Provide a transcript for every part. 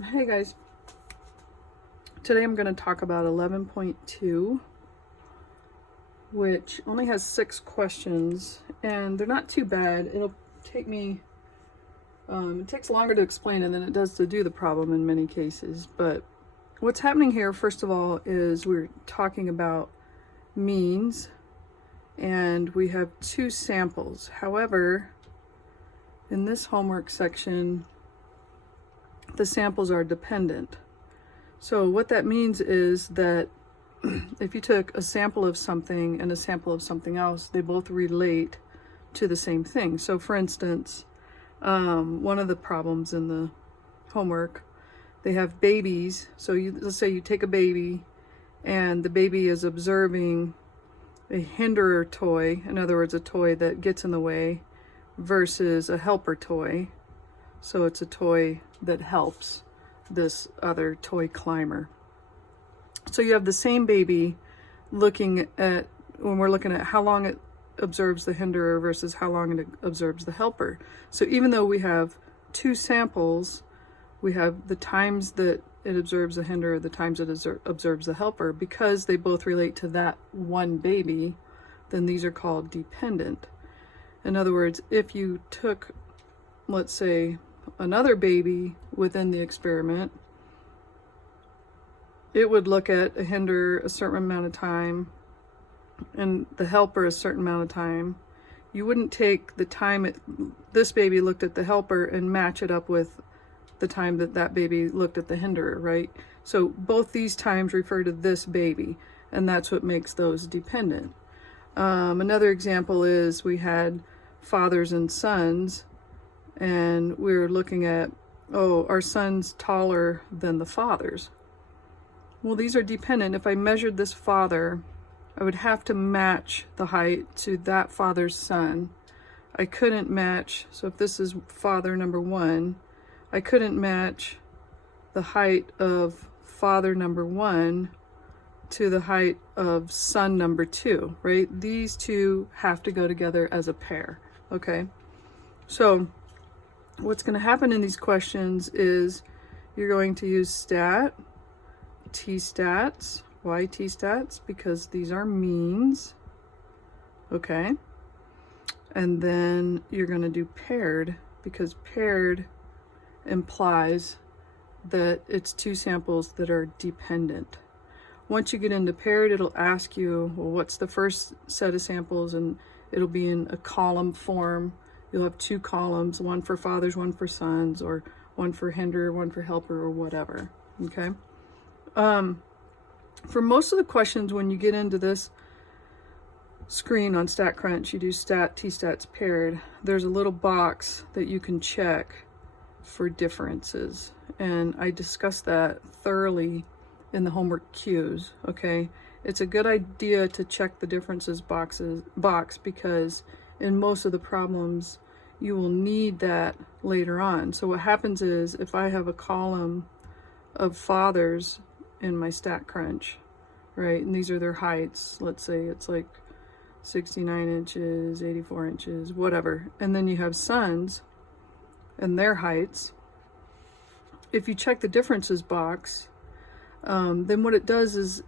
Hey guys, today I'm going to talk about 11.2, which only has 6 questions, and they're not too bad. It'll take me, it takes longer to explain it than it does to do the problem in many cases. But what's happening here, first of all, is we're talking about means, and we have 2 samples. However, in this homework section, the samples are dependent. So what that means is that if you took a sample of something and a sample of something else, they both relate to the same thing. So for instance, one of the problems in the homework, they have babies. So let's say you take a baby and the baby is observing a hinderer toy, in other words, a toy that gets in the way, versus a helper toy. So it's a toy that helps this other toy climber. So you have the same baby looking at, when we're looking at how long it observes the hinderer versus how long it observes the helper. So even though we have 2 samples, we have the times that it observes the hinderer, the times it observes the helper, because they both relate to that one baby, then these are called dependent. In other words, if you took, let's say, another baby within the experiment, it would look at a hinderer a certain amount of time and the helper a certain amount of time. You wouldn't take the time this baby looked at the helper and match it up with the time that that baby looked at the hinderer, right? So both these times refer to this baby, and that's what makes those dependent. Another example is we had fathers and sons, and we were looking at, oh, our son's taller than the father's. Well, these are dependent. If I measured this father, I would have to match the height to that father's son. I couldn't match, so if this is father number 1, I couldn't match the height of father number 1 to the height of son number 2, right? These two have to go together as a pair, okay? So what's going to happen in these questions is you're going to use stat, t-stats. Why t-stats? Because these are means, okay? And then you're going to do paired, because paired implies that it's 2 samples that are dependent. Once you get into paired, it'll ask you, well, what's the first set of samples? And it'll be in a column form. You'll have 2 columns, one for fathers, one for sons, or one for hinderer, one for helper, or whatever, okay? For most of the questions, when you get into this screen on StatCrunch, you do stat, t-stats, paired, there's a little box that you can check for differences. And I discussed that thoroughly in the homework cues, okay? It's a good idea to check the differences box because in most of the problems, you will need that later on. So what happens is, if I have a column of fathers in my StatCrunch, right, and these are their heights, let's say it's like 69 inches, 84 inches, whatever, and then you have sons and their heights, if you check the differences box, then what it does is,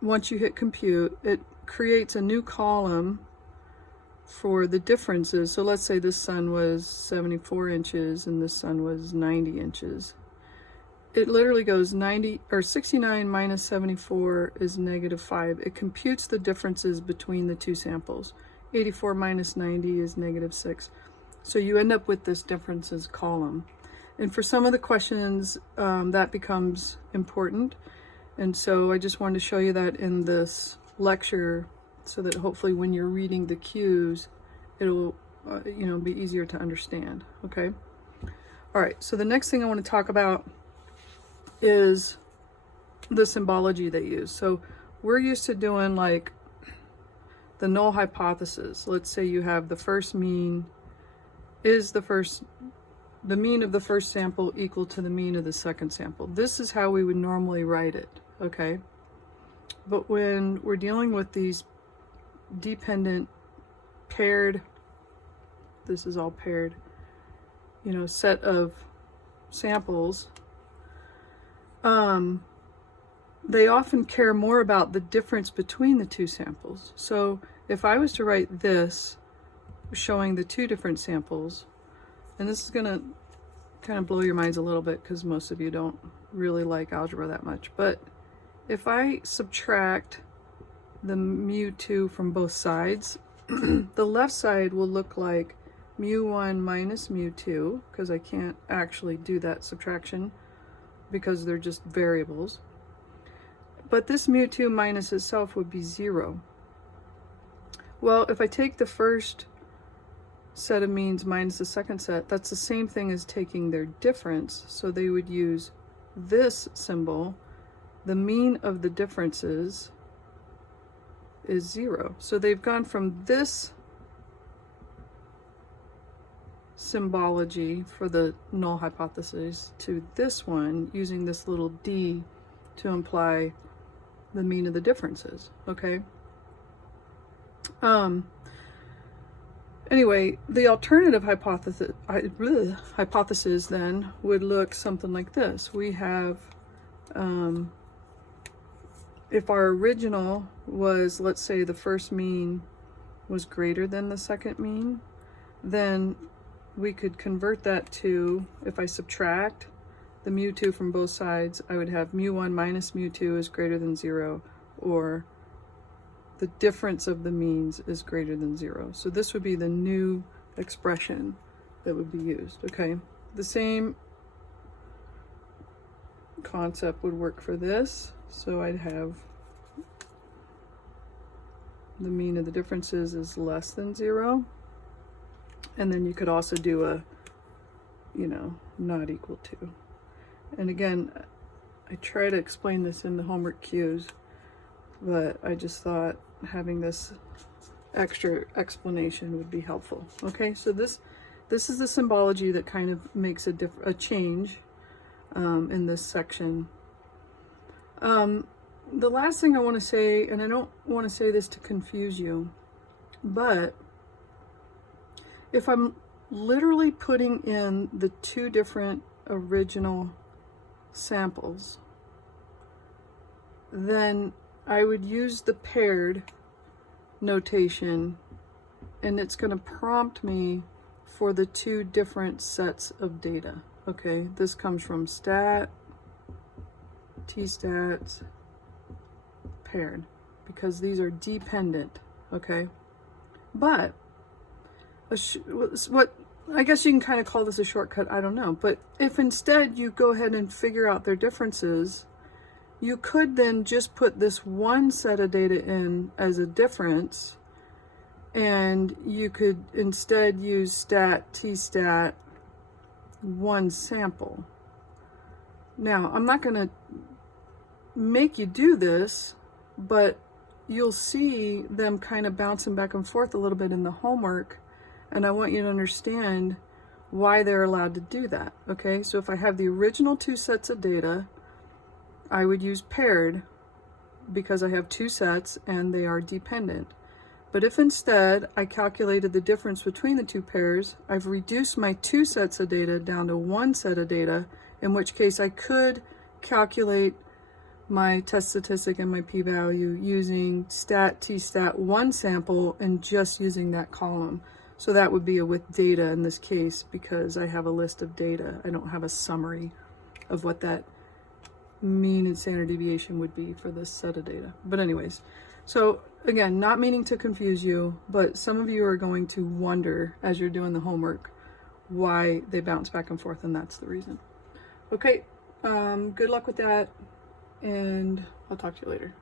once you hit compute, it creates a new column for the differences. So let's say this son was 74 inches and this son was 90 inches. It literally goes 69 minus 74 is -5. It computes the differences between the 2 samples. 84 minus 90 is -6. So you end up with this differences column. And for some of the questions, that becomes important. And so I just wanted to show you that in this lecture, so that hopefully when you're reading the cues, it'll be easier to understand, okay? All right, so the next thing I want to talk about is the symbology they use. So we're used to doing like the null hypothesis. Let's say you have the first mean is the mean of the first sample equal to the mean of the second sample. This is how we would normally write it, okay? But when we're dealing with these dependent paired, this is all paired, set of samples, they often care more about the difference between the two samples. So if I was to write this showing the two different samples, and this is going to kind of blow your minds a little bit because most of you don't really like algebra that much, but if I subtract the mu2 from both sides, the left side will look like mu1 minus mu2, because I can't actually do that subtraction because they're just variables. But this mu2 minus itself would be 0. Well, if I take the first set of means minus the second set, that's the same thing as taking their difference. So they would use this symbol. The mean of the differences is 0. So they've gone from this symbology for the null hypothesis to this one, using this little d to imply the mean of the differences. Okay. Anyway, the alternative hypothesis then would look something like this. We have, if our original was, let's say the first mean was greater than the second mean, then we could convert that to, if I subtract the mu2 from both sides, I would have mu1 minus mu2 is greater than 0, or the difference of the means is greater than 0. So this would be the new expression that would be used, okay? The same concept would work for this. So I'd have the mean of the differences is less than 0. And then you could also do a, not equal to. And again, I try to explain this in the homework cues, but I just thought having this extra explanation would be helpful. Okay, so this is the symbology that kind of makes a change in this section. The last thing I want to say, and I don't want to say this to confuse you, but if I'm literally putting in the two different original samples, then I would use the paired notation, and it's going to prompt me for the two different sets of data. Okay, this comes from stat, t-stats, paired, because these are dependent. Okay, but what I guess you can kind of call this a shortcut, I don't know, but if instead you go ahead and figure out their differences, you could then just put this one set of data in as a difference, and you could instead use stat t-stat one sample. Now, I'm not going to make you do this, but you'll see them kind of bouncing back and forth a little bit in the homework, and I want you to understand why they're allowed to do that. Okay, so if I have the original two sets of data, I would use paired because I have two sets and they are dependent. But if instead I calculated the difference between the two pairs, I've reduced my two sets of data down to one set of data, in which case I could calculate my test statistic and my p-value using stat t-stat one sample and just using that column. So that would be a with data in this case, because I have a list of data. I don't have a summary of what that mean and standard deviation would be for this set of data. But anyways, so again, not meaning to confuse you, but some of you are going to wonder as you're doing the homework why they bounce back and forth, and that's the reason. Okay, good luck with that, and I'll talk to you later.